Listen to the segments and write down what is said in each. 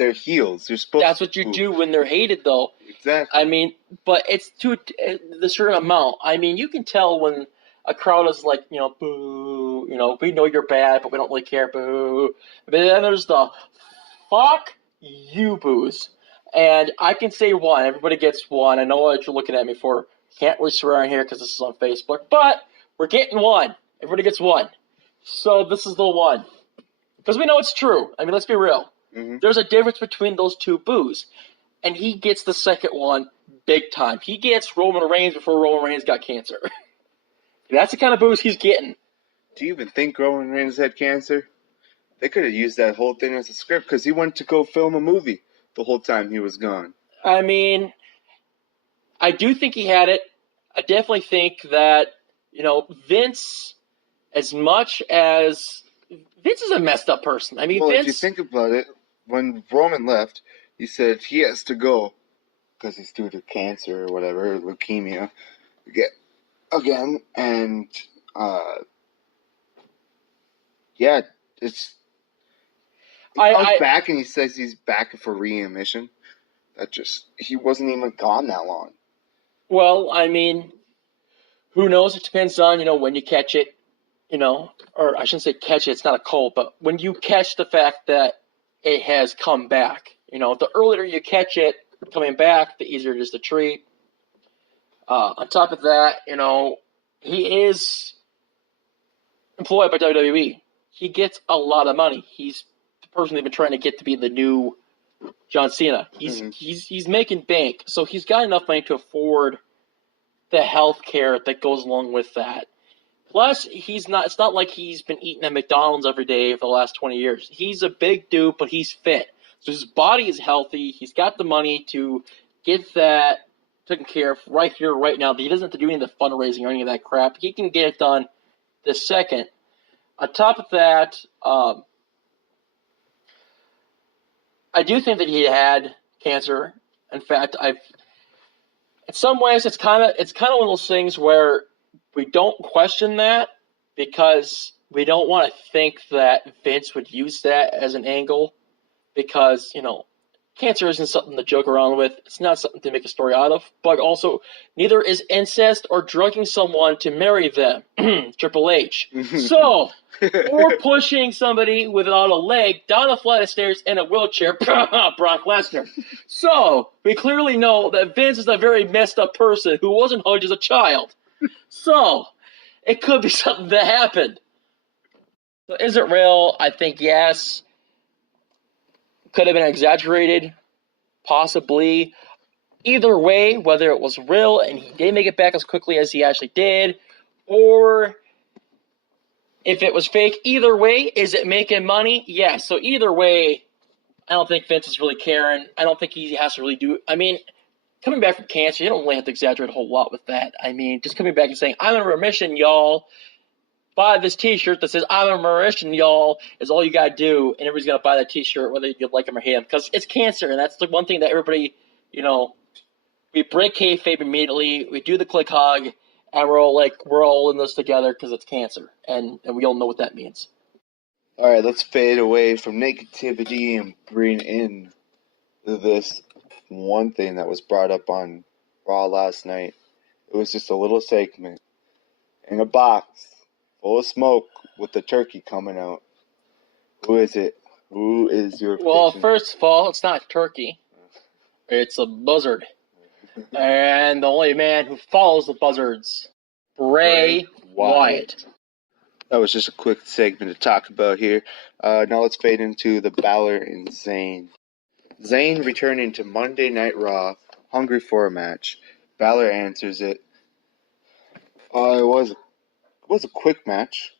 they're heels. You're supposed That's what you do when they're hated, though. Exactly. I mean, but it's to the certain amount. I mean, you can tell when a crowd is like, boo, we know you're bad, but we don't really care, boo. But then there's the fuck you boos. And I can say one. Everybody gets one. I know what you're looking at me for. Can't really swear on here because this is on Facebook. But we're getting one. Everybody gets one. So this is the one. Because we know it's true. I mean, let's be real. Mm-hmm. There's a difference between those two boos. And he gets the second one big time. He gets Roman Reigns before Roman Reigns got cancer. That's the kind of boos he's getting. Do you even think Roman Reigns had cancer? They could have used that whole thing as a script because he went to go film a movie the whole time he was gone. I mean, I do think he had it. I definitely think that, Vince, as much as Vince is a messed up person. I mean, Vince. If you think about it, when Roman left, he said he has to go because he's due to cancer or whatever, leukemia, again, and yeah, it's. He comes back and he says he's back for readmission. He wasn't even gone that long. Well, I mean, who knows? It depends on, when you catch it, or I shouldn't say catch it, it's not a cold, but when you catch the fact that it has come back, the earlier you catch it coming back, the easier it is to treat. On top of that, he is employed by WWE. He gets a lot of money. He's the person they've been trying to get to be the new John Cena. He's making bank, so he's got enough money to afford the health care that goes along with that. Plus, it's not like he's been eating at McDonald's every day for the last 20 years. He's a big dude, but he's fit. So his body is healthy. He's got the money to get that taken care of right here, right now. He doesn't have to do any of the fundraising or any of that crap. He can get it done this second. On top of that, I do think that he had cancer. In fact, in some ways, it's kind of one of those things where we don't question that because we don't want to think that Vince would use that as an angle because, cancer isn't something to joke around with. It's not something to make a story out of. But also, neither is incest or drugging someone to marry them. Triple H. So, or pushing somebody without a leg down a flight of stairs in a wheelchair. Brock Lesnar. So, we clearly know that Vince is a very messed up person who wasn't hugged as a child. So, it could be something that happened. So, is it real? I think yes. Could have been exaggerated. Possibly. Either way, whether it was real and he did make it back as quickly as he actually did, or if it was fake, either way, is it making money? Yes. So either way, I don't think Vince is really caring. I don't think he has to really do it. I mean, coming back from cancer, you don't really have to exaggerate a whole lot with that. I mean, just coming back and saying, I'm in remission, y'all. Buy this t-shirt that says, I'm in remission, y'all, is all you got to do. And everybody's going to buy that t-shirt, whether you like him or hate him. Because it's cancer, and that's the one thing that everybody, we break kayfabe immediately. We do the click hug, and we're all in this together because it's cancer. And we all know what that means. All right, let's fade away from negativity and bring in this one thing that was brought up on Raw last night. It was just a little segment in a box full of smoke with the turkey coming out. Who is it? Who is your Well, prediction? first of all, it's not a turkey. It's a buzzard. And the only man who follows the buzzards, Bray Wyatt. That was just a quick segment to talk about here. Now let's fade into the Balor and Zayn. Zayn returning to Monday Night Raw, hungry for a match. Balor answers it. It was a quick match.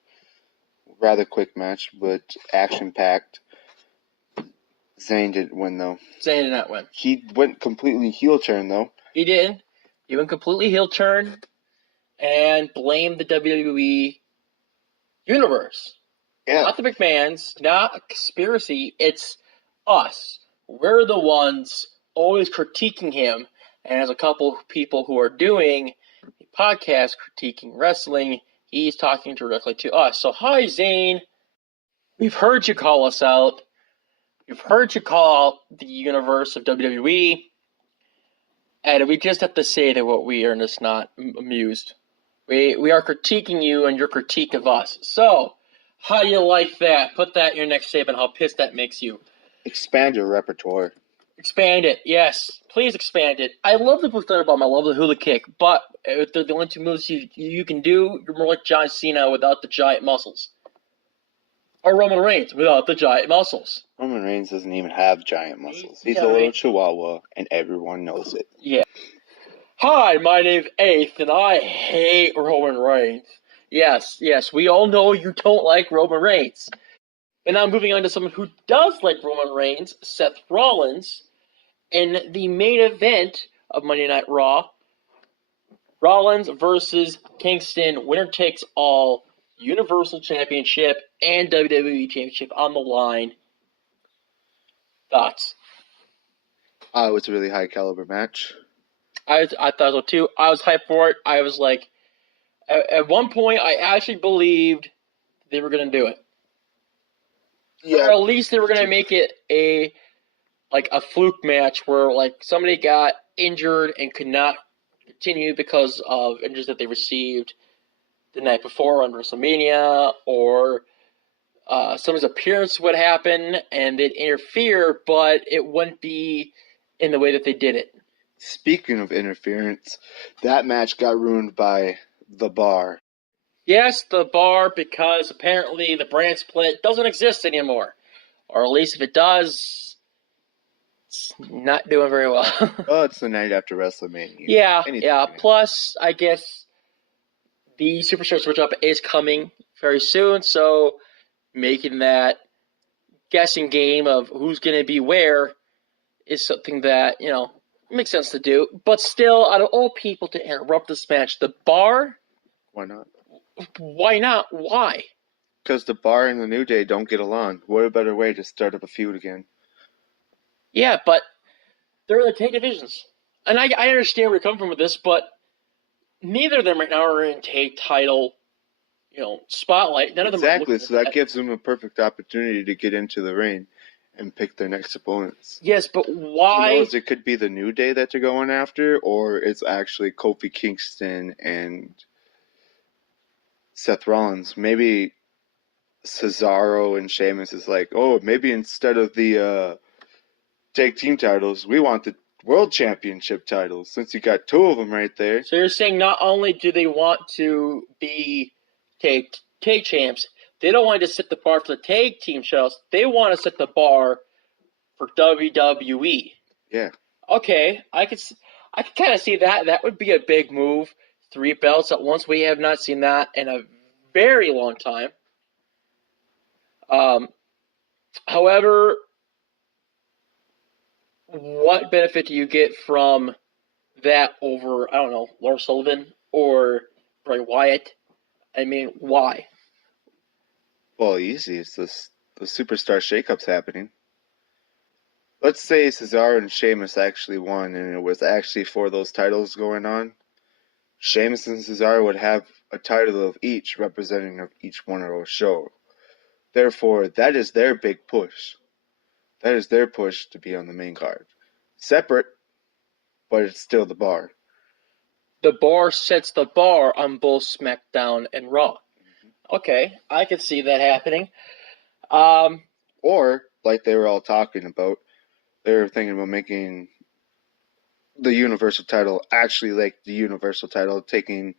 Rather quick match, but action-packed. Zayn didn't win, though. Zayn did not win. He went completely heel turn, though. He did. He went completely heel turn and blamed the WWE universe. Yeah. Not the McMahons, not a conspiracy. It's us. We're the ones always critiquing him. And as a couple of people who are doing a podcast critiquing wrestling, he's talking directly to us. So, hi, Zayn. We've heard you call us out. We've heard you call the universe of WWE, and we just have to say that what we are just not amused. We are critiquing you and your critique of us. So, how do you like that? Put that in your next statement, how pissed that makes you. Expand your repertoire. Expand it, yes. Please expand it. I love the Thunderbomb bomb. I love the hula kick, but if they're the only two moves you can do, you're more like John Cena without the giant muscles. Or Roman Reigns without the giant muscles. Roman Reigns doesn't even have giant muscles. He's a little chihuahua, and everyone knows it. Yeah. Hi, my name's Ace, and I hate Roman Reigns. Yes, we all know you don't like Roman Reigns. And now moving on to someone who does like Roman Reigns, Seth Rollins. In the main event of Monday Night Raw, Rollins versus Kingston, winner takes all, Universal Championship and WWE Championship on the line. Thoughts? It was a really high caliber match. I thought so too. I was hyped for it. I was like, at one point, I actually believed they were going to do it. Yeah. Or at least they were going to make it a fluke match where somebody got injured and could not continue because of injuries that they received the night before on WrestleMania, or someone's appearance would happen and they'd interfere, but it wouldn't be in the way that they did it. Speaking of interference, that match got ruined by The Bar. Yes, The Bar, because apparently the brand split doesn't exist anymore. Or at least if it does, it's not doing very well. Oh, it's the night after WrestleMania. Yeah. Plus, I guess the Superstar Switch Up is coming very soon, so making that guessing game of who's going to be where is something that, makes sense to do. But still, out of all people to interrupt this match, The Bar? Why not? Why not? Why? Because The Bar and the New Day don't get along. What a better way to start up a feud again? Yeah, but they're in the tag divisions. And I understand where you're coming from with this, but neither of them right now are in tag title, spotlight. None of them are exactly, so that gives them a perfect opportunity to get into the ring and pick their next opponents. Yes, but why? Who knows, it could be the New Day that they're going after, or it's actually Kofi Kingston and Seth Rollins. Maybe Cesaro and Sheamus is like, oh, maybe instead of the tag team titles, we want the world championship titles, since you got two of them right there. So you're saying not only do they want to be tag champs, they don't want to set the bar for the tag team shows. They want to set the bar for WWE. Yeah. Okay, I could kind of see that. That would be a big move. 3 belts at once. We have not seen that in a very long time. However, what benefit do you get from that over, I don't know, Lars Sullivan or Bray Wyatt? I mean, why? Well, easy. It's the superstar shakeups happening. Let's say Cesaro and Sheamus actually won, and it was actually for those titles going on. Sheamus and Cesaro would have a title of each representing of each one of those shows. Therefore, that is their big push. That is their push to be on the main card. Separate, but it's still The Bar. The Bar sets the bar on both SmackDown and Raw. Mm-hmm. Okay, I could see that happening. Or, like they were all talking about, they were thinking about making the Universal title actually like the Universal title, taking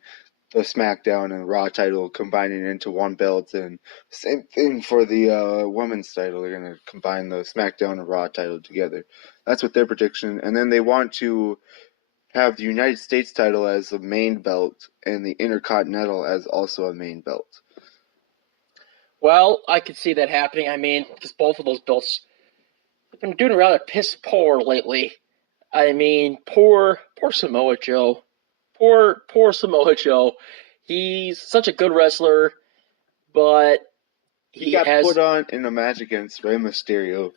the SmackDown and Raw title, combining it into one belt, and same thing for the women's title. They're going to combine the SmackDown and Raw title together. That's what their prediction. And then they want to have the United States title as the main belt and the Intercontinental as also a main belt. Well, I could see that happening. I mean, because both of those belts have been doing rather piss poor lately. I mean, poor Samoa Joe. Poor Samoa Joe. He's such a good wrestler, but he got put on in a match against Rey Mysterio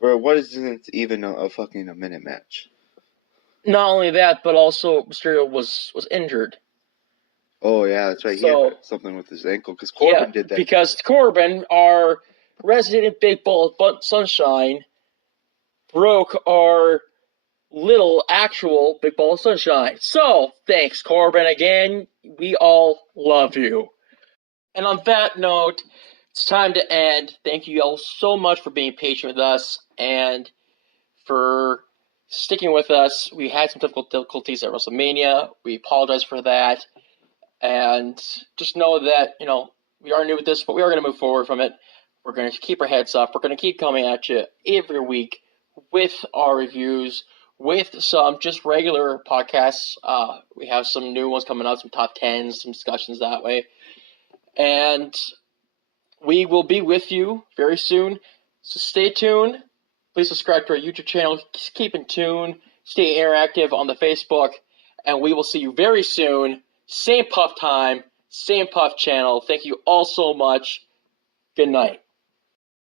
for what isn't even a fucking a minute match. Not only that, but also Mysterio was injured. Oh yeah, that's right. He had something with his ankle because Corbin did that. Because Corbin, our resident big ball of sunshine, broke our little actual big ball of sunshine. So, thanks, Corbin, again. We all love you. And on that note, it's time to end. Thank you all so much for being patient with us and for sticking with us. We had some difficulties at WrestleMania. We apologize for that. And just know that, we are new at this, but we are going to move forward from it. We're going to keep our heads up. We're going to keep coming at you every week with our reviews, with some just regular podcasts. We have some new ones coming out, some top 10s, some discussions that way. And we will be with you very soon. So stay tuned. Please subscribe to our YouTube channel. Keep in tune. Stay interactive on the Facebook. And we will see you very soon. Same Puff time, same Puff channel. Thank you all so much. Good night.